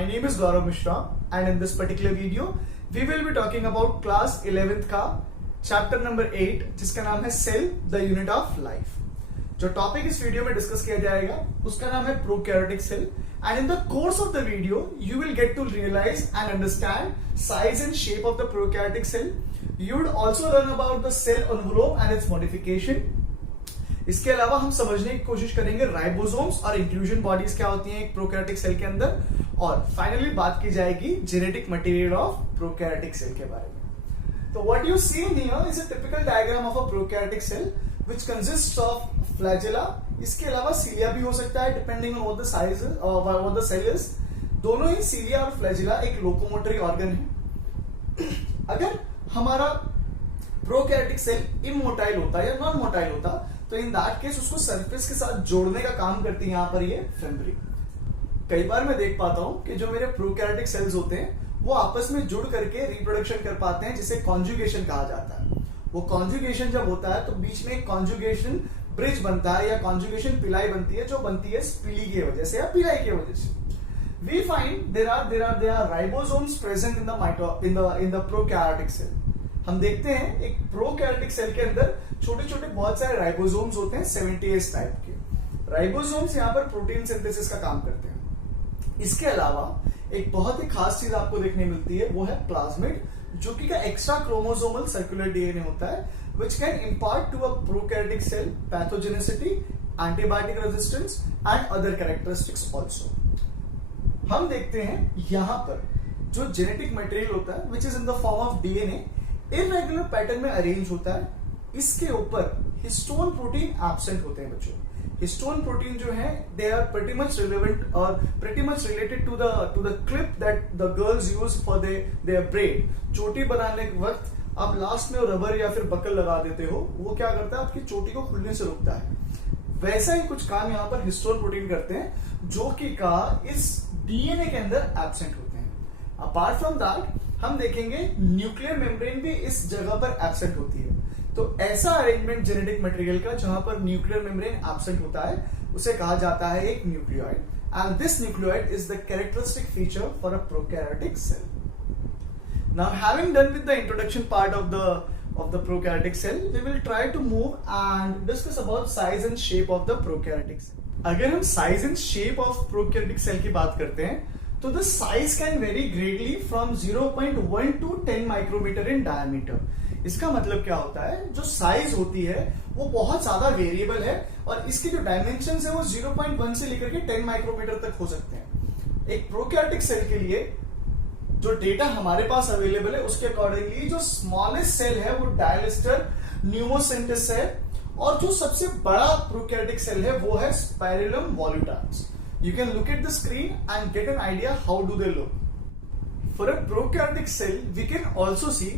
My name is Gaurav Mishra and in this particular video we will be talking about class 11th का chapter number 8 जिसका नाम है Cell the Unit of Life। जो topic इस video में discuss किया जाएगा उसका नाम है prokaryotic cell and in the course of the video you will get to realise and understand size and shape of the prokaryotic cell. You would also learn about the cell envelope and its modification. इसके अलावा हम समझने की कोशिश करेंगे ribosomes और inclusion bodies क्या होती हैं एक प्रोकैरियोटिक सेल के अंदर, और फाइनली बात की जाएगी genetic material of prokaryotic cell के बारे में। तो what you see here is a typical diagram of a prokaryotic cell which consists of flagella। इसके अलावा सीलिया भी हो सकता है depending on what the size is or what the cell is। दोनों ही सीलिया और फ्लैजिला एक लोकोमोटरी ऑर्गन है। अगर हमारा प्रोकैरियोटिक सेल इमोटाइल होता या नॉन मोटाइल होता तो इन दैट केस उसको सरफेस के साथ जोड़ने का काम करती है यहाँ पर ये फिम्ब्री। कई बार मैं देख पाता हूं कि जो मेरे प्रोकैरियोटिक सेल्स होते हैं वो आपस में जुड़ करके रिप्रोडक्शन कर पाते हैं जिसे कॉन्जुगेशन कहा जाता है। वो कॉन्जुगेशन जब होता है तो बीच में एक कॉन्जुगेशन ब्रिज बनता है या कॉन्जुगेशन पिलाई बनती है जो बनती है स्पिली की वजह से या पिलाई की वजह से। We find there are ribosomes present in the prokaryotic cell. हम देखते हैं एक प्रोकैरियोटिक सेल के अंदर छोटे छोटे बहुत सारे राइबोसोम्स होते हैं 70S टाइप के। राइबोसोम्स यहाँ पर प्रोटीन सिंथेसिस का काम करते हैं। इसके अलावा एक बहुत ही खास चीज आपको देखने मिलती है वो है प्लाज्मिड, जो कि का एक्स्ट्रा क्रोमोसोमल सर्कुलर डीएनए होता है which can impart to a prokaryotic cell pathogenicity, antibiotic resistance and other characteristics also। हम देखते हैं यहां पर जो जेनेटिक मटेरियल होता है which is in the form of DNA irregular pattern में अरेंज होता है। इसके ऊपर हिस्टोन प्रोटीन एब्सेंट होते हैं बच्चों। हिस्टोन प्रोटीन जो है they are pretty much relevant और pretty much related to the clip that the girls use for their braid। चोटी बनाने के वक्त आप लास्ट में रबर या फिर बकल लगा देते हो, वो क्या करता है आपकी चोटी को खुलने से रोकता है। वैसा ही कुछ काम यहाँ पर हिस्टोन प्रोटीन करते हैं जो कि का इस डीएनए के अंदर एब्सेंट होते हैं। अपार्ट फ्रॉम दैट हम देखेंगे न्यूक्लियर मेम्ब्रेन भी इस जगह पर एब्सेंट होती है। तो ऐसा अरेंजमेंट जेनेटिक मटेरियल का जहां पर न्यूक्लियर मेम्ब्रेन एब्सेंट होता है उसे कहा जाता है एक nucleoid, and this nucleoid is the characteristic feature for a prokaryotic cell. Now, having done with the introduction part of the prokaryotic cell, we will try to move and discuss about size and shape of the prokaryotic cell। अगर हम size and shape of prokaryotic cell की बात करते हैं तो the size can vary greatly from 0.1 to 10 micrometer in diameter। इसका मतलब क्या होता है, जो साइज होती है वो बहुत ज्यादा वेरिएबल है और इसके जो डायमेंशन है वो 0.1 से लेकर के 10 माइक्रोमीटर तक हो सकते हैं। एक प्रोकैरियोटिक सेल के लिए जो डेटा हमारे पास अवेलेबल है उसके अकॉर्डिंगली जो स्मॉलेस्ट सेल है वो डायलिस्टर न्यूमोसिंटिस है, और जो सबसे बड़ा प्रोकैरियोटिक सेल है वो है Spirillum volutans. You can look at the screen and get an idea how do they look. For a prokaryotic cell we can also see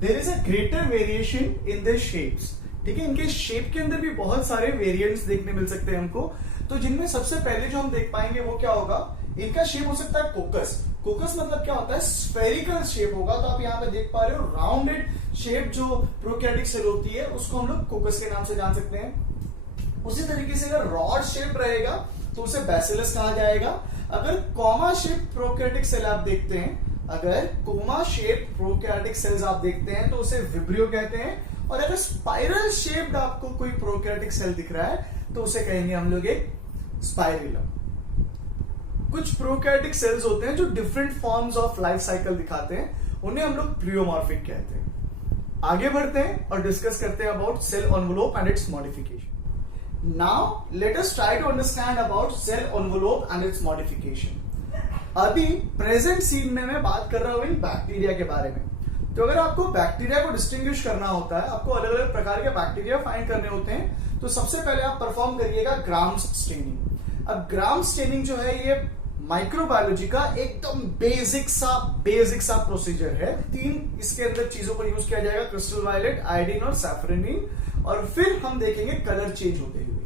there is a greater variation in the shapes. ठीक है, इनके shape के अंदर भी बहुत सारे variants देखने मिल सकते हैं हमको। तो जिनमें सबसे पहले जो हम देख पाएंगे वो क्या होगा, इनका शेप हो सकता है कोकस। कोकस मतलब क्या होता है, स्फेरिकल शेप होगा। तो आप यहाँ पे देख पा रहे हो राउंडेड शेप जो प्रोकैरियोटिक सेल होती है उसको हम लोग कोकस के नाम से जान सकते हैं। उसी तरीके से अगर रॉड शेप रहेगा तो उसे बैसिलस कहा जाएगा। अगर कॉमा शेप प्रोकैरियोटिक सेल आप देखते हैं, अगर कोमा शेप प्रोकैरियोटिक सेल्स आप देखते हैं तो उसे विब्रियो कहते हैं। और अगर स्पाइरल शेप्ड आपको कोई प्रोकैरियोटिक सेल दिख रहा है तो उसे कहेंगे हम लोग एक स्पाइरुलम। कुछ प्रोकैरियोटिक सेल्स होते हैं जो different forms of life cycle दिखाते हैं, उन्हें हम लोग प्लियोमॉर्फिक कहते हैं। आगे बढ़ते हैं और डिस्कस करते हैं about cell envelope and its modification. Now let us try to understand about cell envelope and its modification. अभी प्रेजेंट सीन में मैं बात कर रहा हूं इन बैक्टीरिया के बारे में। तो अगर आपको बैक्टीरिया को डिस्टिंग्विश करना होता है, आपको अलग अलग प्रकार के बैक्टीरिया फाइंड करने होते हैं, तो सबसे पहले आप परफॉर्म करिएगा ग्राम्स स्टेनिंग। अब ग्राम स्टेनिंग जो है ये माइक्रोबायोलॉजी का एकदम बेसिक सा प्रोसीजर है। 3 इसके अंदर चीजों पर यूज किया जाएगा, क्रिस्टल वायलेट, आयोडीन और सैफरनिन, और फिर हम देखेंगे कलर चेंज होते हुए।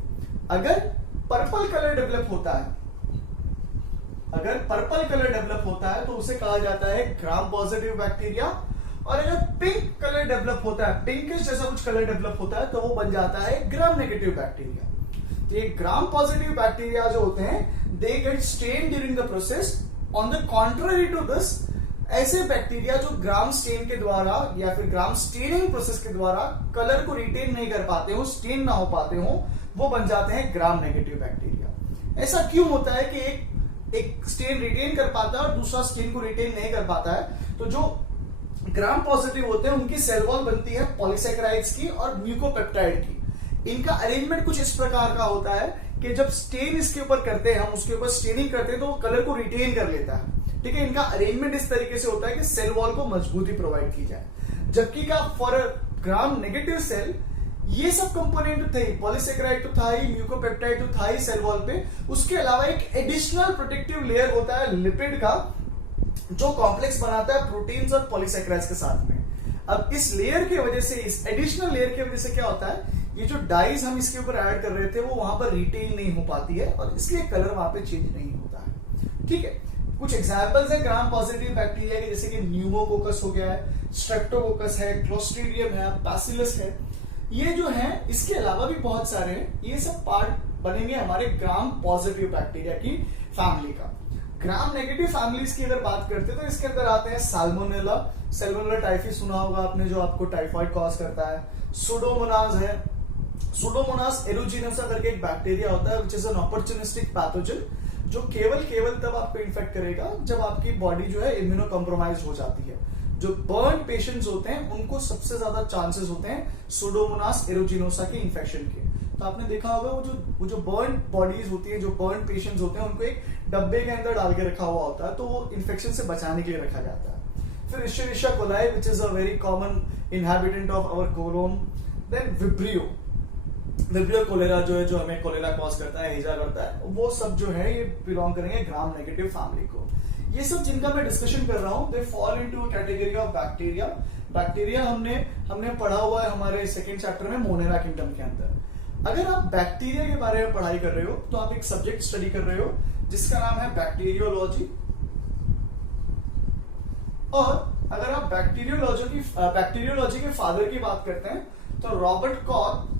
अगर पर्पल कलर डेवलप होता है तो उसे कहा जाता है ग्राम पॉजिटिव बैक्टीरिया, और अगर पिंक कलर डेवलप होता है, पिंकिश जैसा कुछ कलर डेवलप होता है तो वो बन जाता है ग्राम नेगेटिव बैक्टीरिया। तो ये ग्राम पॉजिटिव बैक्टीरिया जो होते हैं they get stain during the process on the contrary to this, ऐसे बैक्टीरिया जो ग्राम स्टेन के द्वारा या फिर ग्राम स्टेनिंग प्रोसेस के द्वारा कलर को रिटेन नहीं कर पाते हो, स्टेन ना हो पाते हो, वो बन जाते हैं ग्राम नेगेटिव बैक्टीरिया। ऐसा क्यों होता है कि एक स्टेन रिटेन कर पाता है और दूसरा स्टेन को रिटेन नहीं कर पाता है? तो जो ग्राम पॉजिटिव होते हैं उनकी सेल वॉल बनती है पॉलीसेकेराइड्स की और म्यूकोपेप्टाइड की। इनका अरेंजमेंट कुछ इस प्रकार का होता है कि जब स्टेन इसके ऊपर करते हैं, हम उसके ऊपर स्टेनिंग करते हैं तो वो कलर को रिटेन कर लेता है। ठीक है, इनका अरेंजमेंट इस तरीके से होता है कि सेल वॉल को मजबूती प्रोवाइड की जाए। जबकि का फॉर ग्राम नेगेटिव सेल ये सब कंपोनेंट थे, पॉलीसेकेराइड तो था ही, म्यूकोपेप्टाइड तो था ही सेल वॉल पे, उसके अलावा एक एडिशनल प्रोटेक्टिव लेयर होता है लिपिड का, जो कॉम्प्लेक्स बनाता है प्रोटीन्स और पॉलीसेकेराइड्स के साथ में। अब इस लेयर की वजह से, इस एडिशनल लेयर की वजह से क्या होता है, ये जो डाइज हम इसके ऊपर ऐड कर रहे थे वो वहां पर रिटेन नहीं हो पाती है और इसलिए कलर वहां पे चेंज नहीं होता है। ठीक है, कुछ एग्जांपल्स है ग्राम पॉजिटिव बैक्टीरिया के, जैसे कि न्यूमोकोकस हो गया है, स्ट्रेप्टोकोकस है, क्लोस्ट्रीडियम है, बैसिलस है, ये जो है। इसके अलावा भी बहुत सारे हैं। ये सब पार्ट बनेंगे हमारे ग्राम पॉजिटिव बैक्टीरिया की फैमिली का। ग्राम नेगेटिव फैमिलीज की अगर बात करते हैं तो इसके अंदर आते हैं साल्मोनेला, सैल्मोनेला टाइफी सुना होगा आपने, जो आपको टाइफाइड कॉज करता है। सुडोमोनास है, सुडोमोनास एरुजिनोसा करके एक बैक्टीरिया होता है which is an opportunistic pathogen, जो केवल तब आपको इन्फेक्ट करेगा जब आपकी बॉडी जो है इम्यूनो कॉम्प्रोमाइज हो जाती है। जो बर्न पेशेंट्स होते हैं उनको सबसे ज्यादा चांसेस होते हैं सुडोमोनास एरुजिनोसा के इन्फेक्शन के। तो आपने देखा होगा वो जो बर्न बॉडीज होती है, जो बर्न पेशेंट्स होते हैं, उनको एक डब्बे के अंदर डाल के रखा हुआ होता है, तो वो इन्फेक्शन से बचाने के लिए रखा जाता है। फिर Escherichia coli which is a very common inhabitant of our colon. Then Vibrio cholerae जो है, जो हमें कोलेरा कॉज करता है, हेजा करता है, वो सब जो है ये बिलोंग करेंगे ग्राम नेगेटिव फैमिली को। ये सब जिनका मैं डिस्कशन कर रहा हूं they fall into category of bacteria. Bacteria हमने पढ़ा हुआ है हमारे सेकंड चैप्टर में मोनेरा किंगडम के अंदर। अगर आप बैक्टीरिया के बारे में पढ़ाई कर रहे हो तो आप एक सब्जेक्ट स्टडी कर रहे हो जिसका नाम है बैक्टीरियोलॉजी। और अगर आप बैक्टीरियोलॉजी के फादर की बात करते हैं तो रॉबर्ट कॉक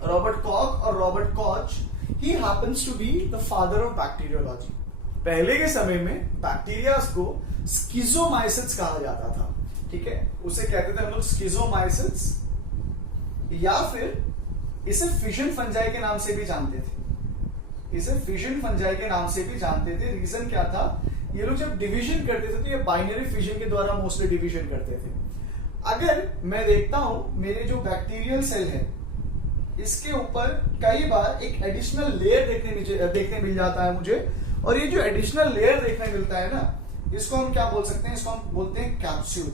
और Robert Koch, he happens to be the father of bacteriology. पहले के समय में बैक्टीरियाज को स्किज़ोमाइसिट्स कहा जाता था। ठीक है, उसे कहते थे हम लोग स्किज़ोमाइसिट्स, या फिर इसे फिशन फंजाई के नाम से भी जानते थे। रीजन क्या था, ये लोग जब डिवीजन करते थे तो ये बाइनरी फिशन के द्वारा मोस्टली डिवीजन करते थे। अगर मैं देखता हूं मेरे जो बैक्टीरियल सेल है इसके ऊपर कई बार एक एडिशनल लेयर देखने मिल जाता है मुझे, और ये जो एडिशनल लेयर देखने मिलता है ना, इसको हम क्या बोल सकते हैं, इसको हम बोलते हैं कैप्सूल।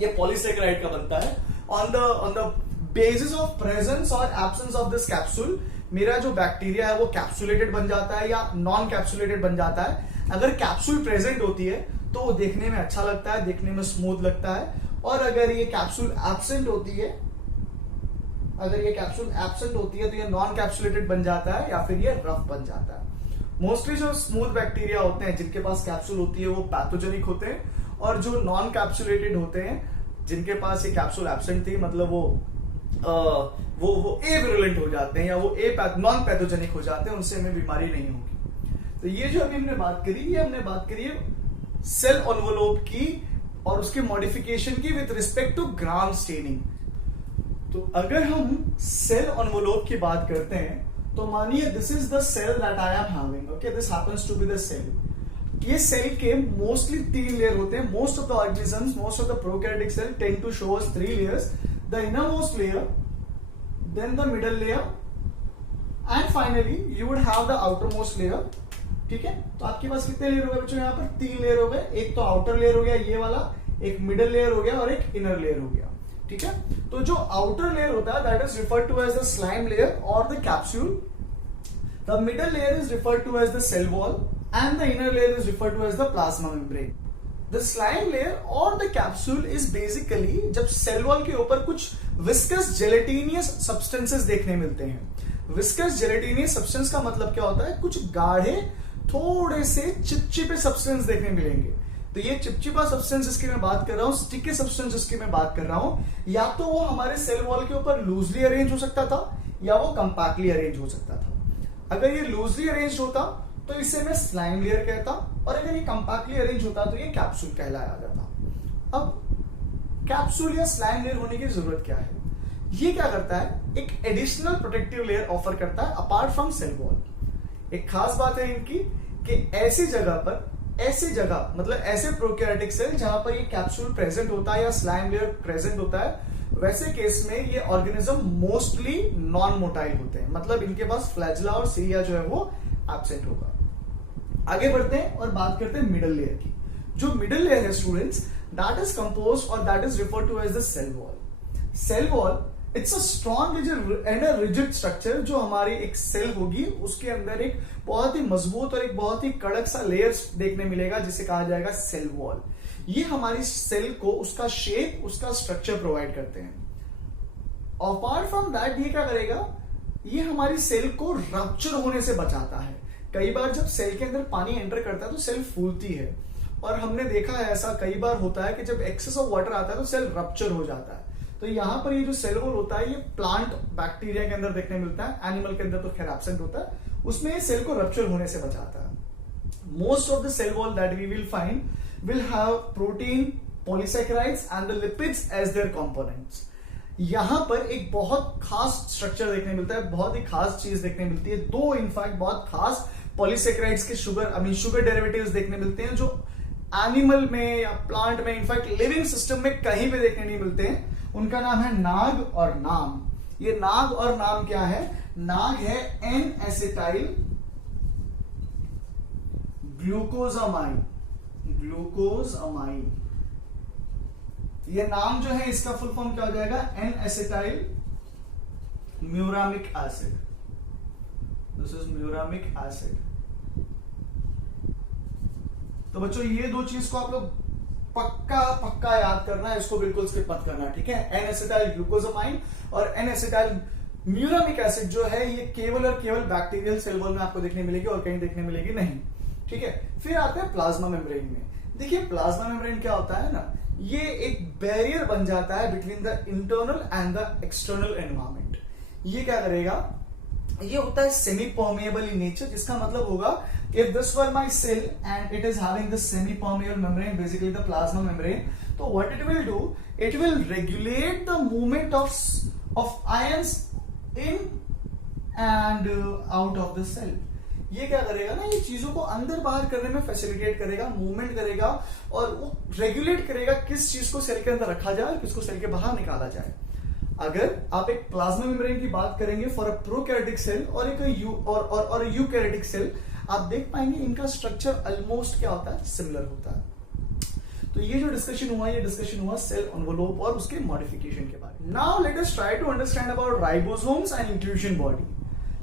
ये पॉलीसेकेराइड का बनता है। On the basis of presence और एब्सेंस ऑफ दिस कैप्सूल, मेरा जो बैक्टीरिया है वो कैप्सुलेटेड बन जाता है या नॉन कैप्सुलेटेड बन जाता है। अगर कैप्सूल प्रेजेंट होती है तो वो देखने में अच्छा लगता है, देखने में स्मूथ लगता है। और अगर ये कैप्सूल एब्सेंट होती है तो ये नॉन कैप्सुलेटेड बन जाता है या फिर ये रफ बन जाता है। मोस्टली जो स्मूथ बैक्टीरिया होते हैं जिनके पास कैप्सूल होती है वो पैथोजेनिक होते हैं, और जो नॉन कैप्सुलेटेड होते हैं जिनके पास ये कैप्सूल एब्सेंट थी, मतलब वो एविरुलेंट हो जाते हैं या वो नॉन पैथोजेनिक हो जाते हैं, उनसे हमें बीमारी नहीं होगी। तो ये जो अभी हमने बात करी है सेल एनवेलोप की और उसके मॉडिफिकेशन की with respect to Gram staining. तो अगर हम सेल एनवेलोप की बात करते हैं तो मानिए this is the cell that I am having, okay, this happens to be the cell. ये सेल के मोस्टली 3 लेयर होते हैं। Most of the organisms, most of the prokaryotic cell tend to show us 3 layers, the innermost layer, then the middle layer, and finally you would have the outermost layer. ठीक है, तो आपके पास कितने layer हो गए बच्चों, यहाँ पर 3 लेयर हो गए। एक तो आउटर लेयर हो गया ये वाला, एक मिडल लेयर हो गया और एक इनर लेयर हो गया। ठीक है, तो जो आउटर लेयर होता है that is referred to as the slime layer और the capsule, the middle layer is referred to as the cell wall, and the inner layer is referred to as the plasma membrane. The slime layer और the capsule is basically जब cell wall के ऊपर कुछ viscous gelatinous substances देखने मिलते हैं। Viscous gelatinous substance का मतलब क्या होता है, कुछ गाढ़े थोड़े से चिपचिपे सब्सटेंस देखने मिलेंगे। तो ये चिपचिपा सब्सटेंस जिसकी मैं बात कर रहा हूं, स्टिकी सब्सटेंस जिसकी मैं बात कर रहा हूं, या तो वो हमारे सेल वॉल के ऊपर लूजली अरेंज हो सकता था या वो कंपैक्टली अरेंज हो सकता था। अगर ये लूजली अरेंज होता तो इसे मैं स्लाइम लेयर कहता, और अगर ये कंपैक्टली अरेंज होता तो ये कैप्सूल कहलाया जाता। अब कैप्सूल या स्लाइम लेयर होने की जरूरत क्या है? ये क्या करता है, एक एडिशनल प्रोटेक्टिव लेयर ऑफर करता है अपार्ट फ्रॉम सेल वॉल। एक खास बात है इनकी कि ऐसी जगह मतलब ऐसे प्रोकैरियोटिक सेल जहां पर ये कैप्सूल प्रेजेंट होता है या स्लाइम लेयर प्रेजेंट होता है, वैसे केस में ये ऑर्गेनिज्म मोस्टली नॉन मोटाइल होते हैं, मतलब इनके पास फ्लैजिला और सिलिया जो है वो एब्सेंट होगा। आगे बढ़ते हैं और बात करते हैं मिडल लेयर की। जो मिडल लेयर है स्टूडेंट्स, दैट इज कंपोज्ड और that is referred to as the cell wall. Cell wall it's a strong and a rigid structure, जो हमारी एक सेल होगी उसके अंदर एक बहुत ही मजबूत और एक बहुत ही कड़क सा लेयर देखने मिलेगा जिसे कहा जाएगा सेल वॉल। ये हमारी सेल को उसका शेप, उसका स्ट्रक्चर प्रोवाइड करते हैं। अपार्ट फ्रॉम दैट ये क्या करेगा, ये हमारी सेल को रप्चर होने से बचाता है। कई बार जब सेल के अंदर पानी एंटर करता है तो सेल फूलती है, और हमने देखा है ऐसा कई बार होता है कि जब एक्सेस ऑफ वाटर आता है तो सेल रप्चर हो जाता है। तो यहाँ पर ये जो सेल वॉल होता है ये प्लांट बैक्टीरिया के अंदर देखने मिलता है, एनिमल के अंदर तो खैर एब्सेंट होता है, उसमें ये सेल को रप्चर होने से बचाता है। Most of the cell wall that we will find will have protein, polysaccharides and the lipids as their components। यहां पर एक बहुत खास स्ट्रक्चर देखने मिलता है, बहुत ही खास चीज देखने मिलती है। दो इनफैक्ट बहुत खास पॉलीसेक्राइड्स के शुगर डेरिवेटिव्स देखने मिलते हैं जो एनिमल में या प्लांट में, इनफैक्ट लिविंग सिस्टम में कहीं भी देखने नहीं मिलते हैं। उनका नाम है नाग और नाम। ये नाग और नाम क्या है? नाग है एन एसिटाइल ग्लूकोजामाइन। ये नाम जो है इसका फुल फॉर्म क्या हो जाएगा? N acetyl muramic acid. This is muramic acid. तो बच्चों ये दो चीज को आप लोग पक्का याद करना है, इसको बिल्कुल स्किप मत करना, ठीक है? एन एसिटाइल ग्लूकोजामाइन और एन एसिटाइल म्यूरामिक एसिड जो है ये केवल और केवल बैक्टीरियल सेल वॉल में आपको देखने मिलेगी और कहीं देखने मिलेगी नहीं, ठीक है? फिर आते हैं प्लाज्मा मेम्ब्रेन में। देखिए प्लाज्मा मेम्ब्रेन क्या होता है ना, ये एक बैरियर बन जाता है between the internal and the external environment. ये क्या करेगा, ये होता है सेमी परमेएबल इन नेचर, जिसका मतलब होगा if this were my cell and it is having this semi permeable membrane, basically the plasma membrane, so what it will do, it will regulate the movement of ions in and out of the cell। ये क्या करेगा ना, ये चीजों को अंदर बाहर करने में फैसिलिटेट करेगा, मूवमेंट करेगा और वो रेगुलेट करेगा किस चीज को सेल के अंदर रखा जाए और किसको सेल के बाहर निकाला जाए। अगर आप एक प्लाज्मा मेम्ब्रेन की बात करेंगे फॉर अ प्रोकैरियोटिक सेल और एक यूकैरियोटिक सेल, आप देख पाएंगे इनका स्ट्रक्चर ऑलमोस्ट क्या होता है, सिमिलर होता है। तो ये जो डिस्कशन हुआ, ये डिस्कशन हुआ सेल एनवेलोप और उसके मॉडिफिकेशन के बारे में। Now let us try to understand about ribosomes and inclusion body.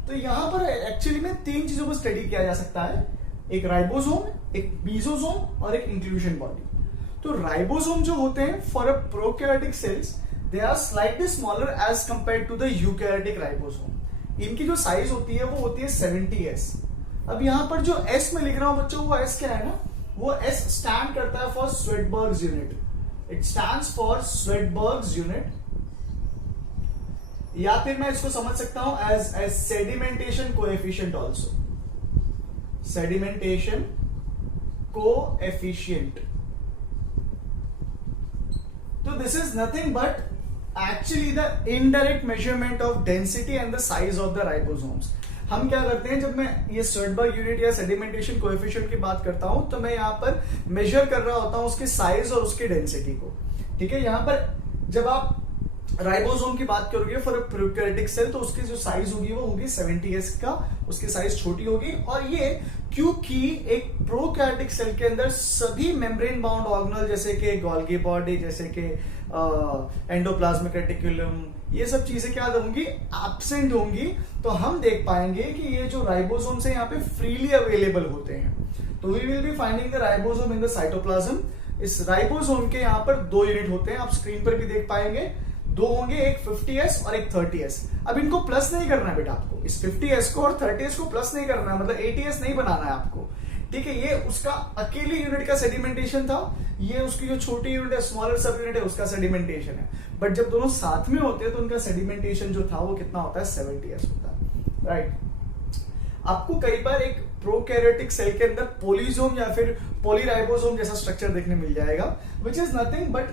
तो यहां पर एक्चुअली में तीन चीजों को स्टडी किया जा सकता है, एक राइबोसोम, एक मीसोसोम और एक इंक्लूजन बॉडी। तो राइबोसोम जो होते हैं for a prokaryotic cells, they are slightly smaller as compare to the eukaryotic ribosome. इनकी जो साइज होती है वो होती है 70S। अब यहां पर जो S में लिख रहा हूं बच्चों, वो S क्या है ना, वो S स्टैंड करता है for Svedberg's unit. It stands for Svedberg's unit, या फिर मैं इसको समझ सकता हूं as sedimentation coefficient also. Sedimentation coefficient. तो this is nothing but actually the indirect measurement of density and the size of the ribosomes. हम क्या करते हैं, जब मैं ये स्वेटबर्ग यूनिट या सेडिमेंटेशन कोएफिशिएंट की बात करता हूं तो मैं यहां पर मेजर कर रहा होता हूं उसकी साइज और उसकी डेंसिटी को, ठीक है? यहां पर जब आप राइबोसोम की बात करोगे फॉर अ प्रोकैरियोटिक सेल, तो उसकी जो साइज होगी वो होगी 70S का, उसकी साइज छोटी होगी। और ये क्योंकि एक प्रोकैरियोटिक सेल के अंदर सभी मेम्ब्रेन बाउंड ऑर्गेनल जैसे कि गोल्गी बॉडी, जैसे कि एंडोप्लाज्मिक रेटिकुलम, ये सब चीजें क्या होंगी, एब्सेंट होंगी। तो हम देख पाएंगे कि ये जो राइबोसोम्स है यहाँ पे फ्रीली अवेलेबल होते हैं। तो we will be finding the ribosome in the cytoplasm. इस राइबोसोम के यहाँ पर दो यूनिट होते हैं, आप स्क्रीन पर भी देख पाएंगे, दो होंगे, एक 50S और एक 30S। अब इनको प्लस नहीं करना है बेटा आपको, इस 50S को और 30S को प्लस नहीं करना है, मतलब 80S नहीं बनाना है आपको, ठीक है? ये उसका अकेले यूनिट का सेडिमेंटेशन था, ये उसकी जो छोटी यूनिट है, स्मॉलर सब यूनिट है, उसका सेडिमेंटेशन है। बट जब दोनों साथ में होते हैं तो उनका सेडिमेंटेशन जो था वो कितना होता है, 70S होता है, राइट? आपको कई बार एक प्रोकैरियोटिक सेल के अंदर पोलिसोम या फिर पॉलीराइबोसोम जैसा स्ट्रक्चर देखने मिल जाएगा, which is nothing but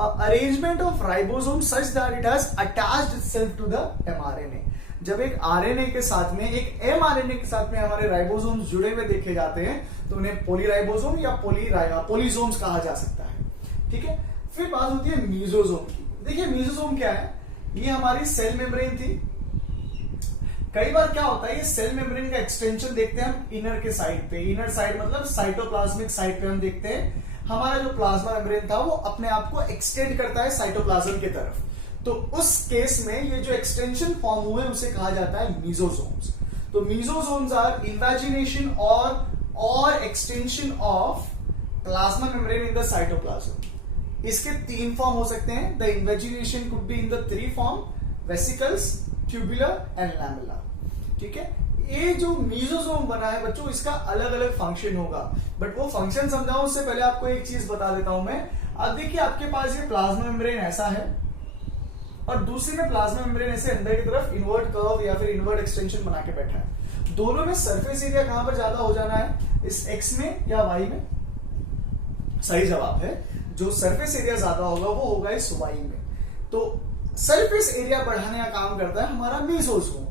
arrangement of ribosome such that it has attached itself to the mRNA। जब एक आरएनए के साथ में एक mRNA के साथ में हमारे राइबोसोम्स जुड़े हुए देखे जाते हैं तो उन्हें पॉलीराइबोसोम या पॉलीसोम्स कहा जा सकता है। ठीक है, फिर बात होती है मीजोसोम की। देखिए मीजोसोम क्या है, ये हमारी सेल मेम्ब्रेन थी। कई बार क्या होता है, ये सेल मेम्ब्रेन का एक्सटेंशन देखते हैं हम इनर के साइड पे, इनर साइड मतलब साइटोप्लाज्मिक साइड पे हम देखते हैं हमारा जो प्लाज्मा मेम्ब्रेन था वो अपने आप को एक्सटेंड करता है साइटोप्लाज्म की तरफ। तो उस केस में ये जो एक्सटेंशन फॉर्म हुए उसे कहा जाता है मीजोसोम्स। तो मीजोसोम्स आर इन्वेजिनेशन और extension of plasma membrane in the cytoplasm. इसके 3 फॉर्म हो सकते हैं। The invagination could be in the 3 form, vesicles, tubular and lamella. ठीक है, ये जो मीजोसोम बना है बच्चों, इसका अलग अलग फंक्शन होगा, बट वो फंक्शन समझाऊं उससे पहले आपको एक चीज बता देता हूं मैं। अब देखिए आपके पास ये प्लाज्मा मेम्ब्रेन ऐसा है और दूसरी में प्लाज्मा मेम्ब्रेन ऐसे अंदर की तरफ इनवर्ट कर्व या फिर इनवर्ट एक्सटेंशन बना के बैठा है। दोनों में सरफेस एरिया कहां पर ज्यादा हो जाना है, इस एक्स में या वाई में? सही जवाब है, जो सरफेस एरिया ज्यादा होगा वो होगा इस वाई में। तो सरफेस एरिया बढ़ाने का काम करता है हमारा मीजोसोम।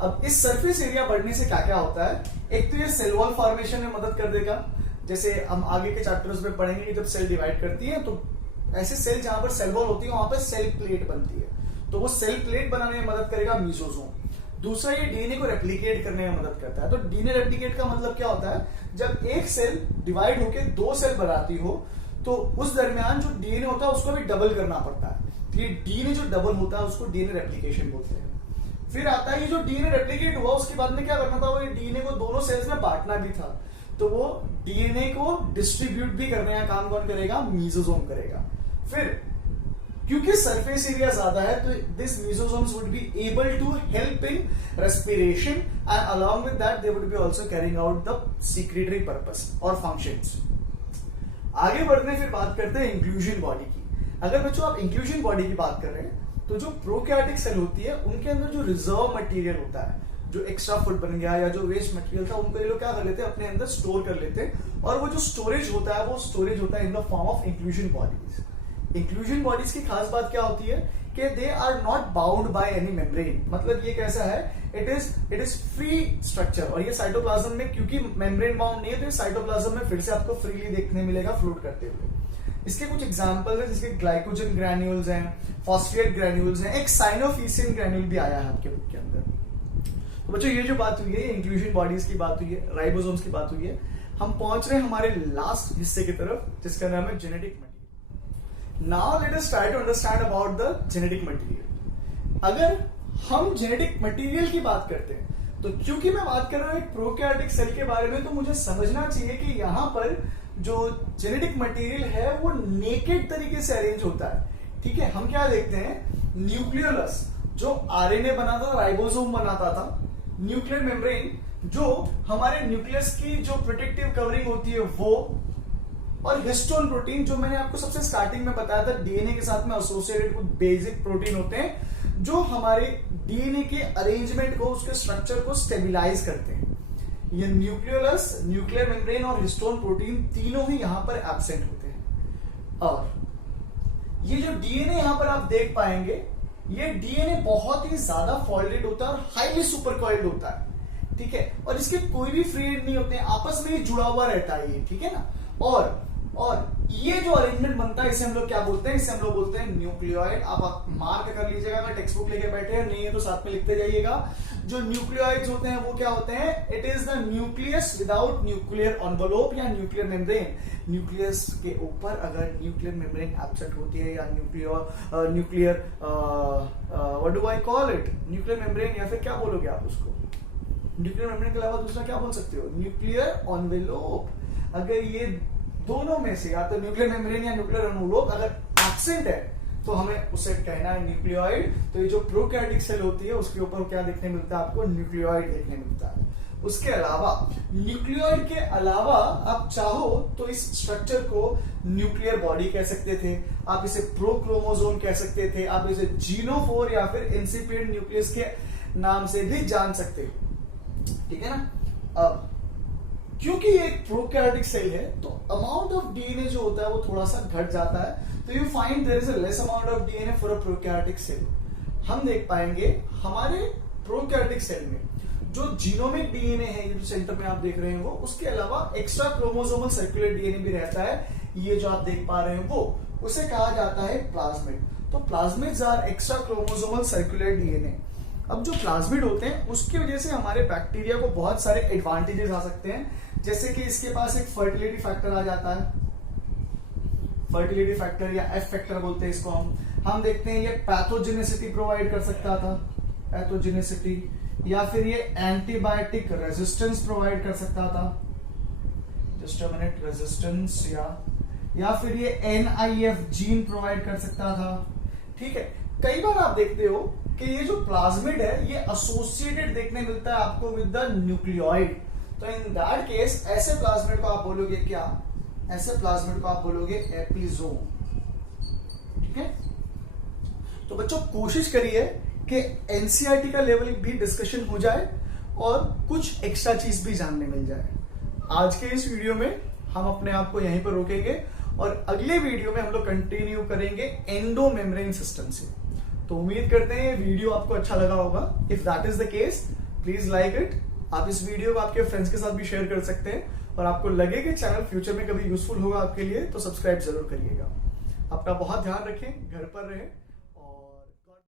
अब इस सरफेस एरिया बढ़ने से क्या क्या होता है, एक तो ये सेल वॉल फॉर्मेशन में मदद कर देगा। जैसे हम आगे के चैप्टर्स में पढ़ेंगे कि जब सेल डिवाइड करती है तो ऐसे सेल जहां पर सेल वॉल होती है वहां पर सेल प्लेट बनती है, तो वो सेल प्लेट बनाने में मदद करेगा मीजोसोम। दूसरा ये डीएनए को रेप्लिकेट करने में मदद करता है। तो डीएनए रेप्लिकेट का मतलब क्या होता है, जब एक सेल डिवाइड होकर 2 सेल बनाती हो तो उस दरमियान जो डीएनए होता है उसको भी डबल करना पड़ता है। तो ये डीएनए जो डबल होता है उसको डीएनए रेप्लिकेशन बोलते हैं। फिर आता है ये जो डीएनए रेप्लिकेट हुआ उसके बाद में क्या करना था, वो डीएनए को दोनों सेल्स में बांटना भी था। तो वो डीएनए को डिस्ट्रीब्यूट भी करने का काम कौन करेगा, मीजोसोम करेगा। फिर क्योंकि सरफेस एरिया ज्यादा है तो this mesosomes would be able to help in respiration and along with that they would be also carrying out the secretory purpose और फंक्शंस। आगे बढ़ते फिर बात करते हैं इंक्लूजन बॉडी की। अगर बच्चों आप इंक्लूजन बॉडी की बात कर रहे हैं तो जो प्रोकैरियोटिक सेल होती है उनके अंदर जो रिजर्व मटेरियल होता है, जो एक्स्ट्रा फूड बन गया या जो वेस्ट मटेरियल था, उनको ये लोग क्या कर लेते हैं, अपने अंदर स्टोर कर लेते हैं। और वो जो स्टोरेज होता है वो स्टोरेज होता है in the form of inclusion bodies. Inclusion bodies की खास बात क्या होती है कि they are not bound by any membrane. मतलब ये कैसा है, इट इज फ्री स्ट्रक्चर। और ये साइटोप्लाज्म में क्योंकि मेम्ब्रेन बाउंड नहीं है तो ये साइटोप्लाज्म में फिर से आपको फ्रीली देखने मिलेगा फ्लोट करते हुए। इसके कुछ एग्जांपल है, जिसके ग्लाइकोजन ग्रैन्यूल्स हैं, फॉस्फेट ग्रैन्यूल्स हैं, एक साइनोफिसिन ग्रैन्यूल भी आया है आपके बुक के अंदर। तो बच्चों ये जो बात हुई है इंक्लूजन बॉडीज की बात हुई है, राइबोसोम्स की बात हुई है। हम पहुंच रहे हैं हमारे लास्ट हिस्से की तरफ जिसका नाम है genetic material. Now let us try to understand about the genetic material. अगर हम जेनेटिक मटेरियल की बात करते हैं तो क्योंकि मैं बात कर रहा हूं एक प्रोकैरियोटिक सेल के बारे में, तो मुझे समझना चाहिए कि यहां पर जो जेनेटिक मटेरियल है वो नेकेड तरीके से अरेंज होता है। ठीक है, हम क्या देखते हैं, न्यूक्लियोलस जो आरएनए बनाता था, राइबोसोम बनाता था, न्यूक्लियर मेम्ब्रेन जो हमारे न्यूक्लियस की जो प्रोटेक्टिव कवरिंग होती है वो, और हिस्टोन प्रोटीन जो मैंने आपको सबसे स्टार्टिंग में बताया था डीएनए के साथ में एसोसिएटेड कुछ बेसिक प्रोटीन होते हैं जो हमारे डीएनए के अरेंजमेंट को, उसके स्ट्रक्चर को स्टेबिलाईज करते हैं। ये न्यूक्लियोलस, न्यूक्लियर मेम्ब्रेन और हिस्टोन प्रोटीन तीनों ही यहां पर एब्सेंट होते हैं। और ये जो डीएनए यहां पर आप देख पाएंगे, ये डीएनए बहुत ही ज्यादा फोल्डेड होता है और हाईली सुपरकॉइल्ड होता है। ठीक है, और इसके कोई भी फ्री एंड नहीं होते हैं, आपस में ही जुड़ा हुआ रहता है ये। ठीक है ना, और ये जो अरेंजमेंट बनता है इसे हम लोग क्या बोलते हैं, इसे हम लोग बोलते हैं न्यूक्लियोइड। आप मार्क कर लीजिएगा अगर टेक्स्ट बुक लेके बैठे हैं, नहीं है तो साथ में लिखते जाइएगा। जो न्यूक्लियोइड्स होते हैं वो क्या होते हैं, it is the nucleus without nuclear envelope या न्यूक्लियर मेम्ब्रेन। न्यूक्लियस के ऊपर अगर न्यूक्लियर मेम्ब्रेन एब्सेंट होती है या nuclear what do I call it, nuclear membrane, या फिर क्या बोलोगे आप उसको, न्यूक्लियर मेम्ब्रेन के अलावा दूसरा क्या बोल सकते हो, न्यूक्लियर एनवेलोप। अगर ये दोनों में से या तो न्यूक्लियर मेम्ब्रेन या न्यूक्लियर एनवेलोप अगर एब्सेंट है तो हमें उसे कहना है न्यूक्लियोइड। तो ये जो प्रोकैरियोटिक सेल होती है उसके ऊपर क्या देखने मिलता है आपको, न्यूक्लियोइड देखने मिलता है। उसके अलावा न्यूक्लियोइड के अलावा आप चाहो तो इस स्ट्रक्चर को न्यूक्लियर बॉडी कह सकते थे, आप इसे प्रोक्रोमोसोम कह सकते थे, आप इसे जीनोफोर या फिर इंसिपिएंट न्यूक्लियस के नाम से भी जान सकते हो। ठीक है ना। अब क्योंकि ये एक प्रोकैरियोटिक सेल है तो अमाउंट ऑफ डीएनए जो होता है वो थोड़ा सा घट जाता है, तो you find there is a less amount of DNA for a prokaryotic cell. हम देख पाएंगे हमारे प्रोकैरियोटिक सेल में जो जीनोमिक डीएनए है, ये जो सेंटर में आप देख रहे हैं वो, उसके अलावा एक्स्ट्रा क्रोमोसोमल सर्कुलर डीएनए भी रहता है। ये जो आप देख पा रहे हैं वो, उसे कहा जाता है प्लाज्मिड। तो plasmids are extra chromosomal circular DNA. अब जो प्लाज्मिड होते हैं उसकी वजह से हमारे बैक्टीरिया को बहुत सारे एडवांटेजेस आ सकते हैं, जैसे कि इसके पास एक फर्टिलिटी फैक्टर आ जाता है, फर्टिलिटी फैक्टर या एफ फैक्टर बोलते हैं इसको हम देखते हैं ये पैथोजेनिसिटी प्रोवाइड कर सकता था, पैथोजेनिसिटी, या फिर ये एंटीबायोटिक रेजिस्टेंस प्रोवाइड कर सकता था, जस्ट अ मिनट, रेजिस्टेंस, या फिर ये NIF जीन प्रोवाइड कर सकता था। ठीक है, कई बार आप देखते हो कि ये जो प्लाज्मिड है ये एसोसिएटेड देखने मिलता है आपको विद द न्यूक्लियोइड, तो इन दैट केस ऐसे प्लाज्मिड को आप बोलोगे क्या, ऐसे प्लाज्मिड को आप बोलोगे एपिजोम। ठीक है, तो बच्चों कोशिश करिए कि एनसीईआरटी का लेवल भी डिस्कशन हो जाए और कुछ एक्स्ट्रा चीज भी जानने मिल जाए। आज के इस वीडियो में हम अपने आप को यहीं पर रोकेंगे और अगले वीडियो में हम लोग कंटिन्यू करेंगे एंडो मेम्ब्रेन सिस्टम से। तो उम्मीद करते हैं ये वीडियो आपको अच्छा लगा होगा। If that is the case please like it. आप इस वीडियो को आपके फ्रेंड्स के साथ भी शेयर कर सकते हैं और आपको लगे कि चैनल फ्यूचर में कभी यूजफुल होगा आपके लिए तो सब्सक्राइब जरूर करिएगा। आपका बहुत ध्यान रखें, घर पर रहें।